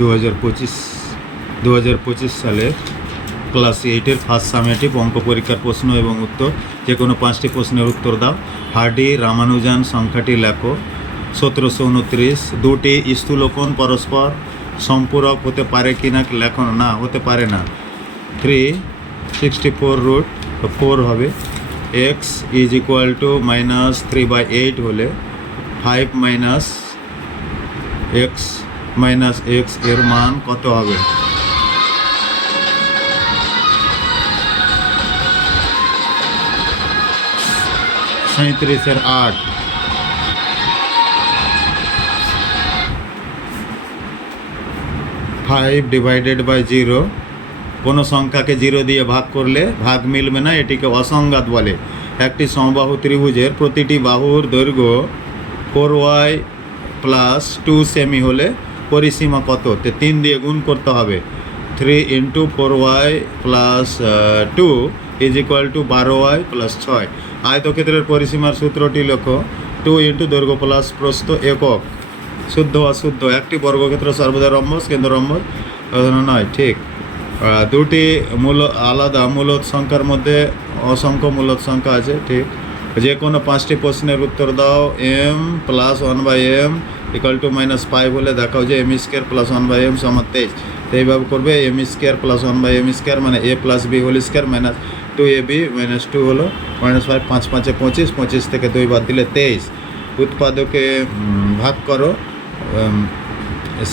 দু হাজার পঁচিশ দু হাজার পঁচিশ সালে ক্লাস এইটের ফার্স্ট সামেটিভ অঙ্ক পরীক্ষার প্রশ্ন এবং উত্তর। যে কোনো পাঁচটি প্রশ্নের উত্তর দাও। হার্ডি রামানুজান, সংখ্যাটি লেখো। সতেরোশো উনত্রিশ, দুটি স্থূলকোণ পরস্পর সম্পূরক হতে পারে কি না লেখন না, হতে পারে না। Three, sixty four root four হবে। X is equal to minus three by eight হলে ফাইভ মাইনাস এক্স মাইনাস এক্সের মান কত হবে? সাঁত্রিশের আট। ফাইভ ডিভাইডেড বাই জিরো কোনো সংখ্যাকে জিরো দিয়ে ভাগ করলে ভাগ মিলবে না, এটিকে অসংঘাত বলে। একটি সমবাহু ত্রিভুজের প্রতিটি বাহুর দৈর্ঘ্য four Y plus two semi হলে পরিসীমা কত? তে তিন দিয়ে গুণ করতে হবে। Three into four Y plus two is equal to বারো ওয়াই প্লাস ছয়। আয়তক্ষেত্রের পরিসীমার সূত্রটি লেখো। টু ইন্টু দৈর্ঘ্য প্লাস প্রস্থ একক। শুদ্ধ, অশুদ্ধ? একটি বর্গক্ষেত্র সর্বদা রম্বস কেন্দ্র রম্বস নয়, ঠিক। দুটি মূল আলাদা মূলত সংখ্যার মধ্যে অসংখ্য মূলত সংখ্যা আছে, ঠিক। যে কোনো পাঁচটি প্রশ্নের উত্তর দাও M plus one by M equal to minus five হলে দেখাও যে M square plus one by M সমান তেইশ। তো এইভাবে করবে M square plus one by M square মানে A plus B whole square minus two A B minus two হলো মাইনাস ফাইভ পাঁচ, পাঁচে পঁচিশ পঁচিশ থেকে দুই বাদ দিলে তেইশ। উৎপাদকে ভাগ করো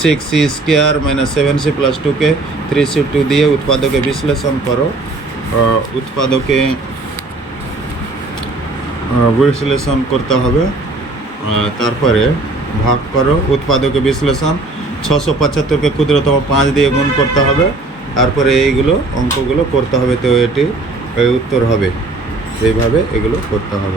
six C square minus seven C plus টুকে থ্রি সি টু দিয়ে উৎপাদকে বিশ্লেষণ করো। উৎপাদকে বিশ্লেষণ করতে হবে। তারপরে ভাগ করো, উৎপাদকে বিশ্লেষণ, ছশো পঁচাত্তরকে ক্ষুদ্রতম পাঁচ দিয়ে গুণ করতে হবে। তারপরে এইগুলো অঙ্কগুলো করতে হবে, তো এটি উত্তর হবে। এইভাবে এগুলো করতে হবে।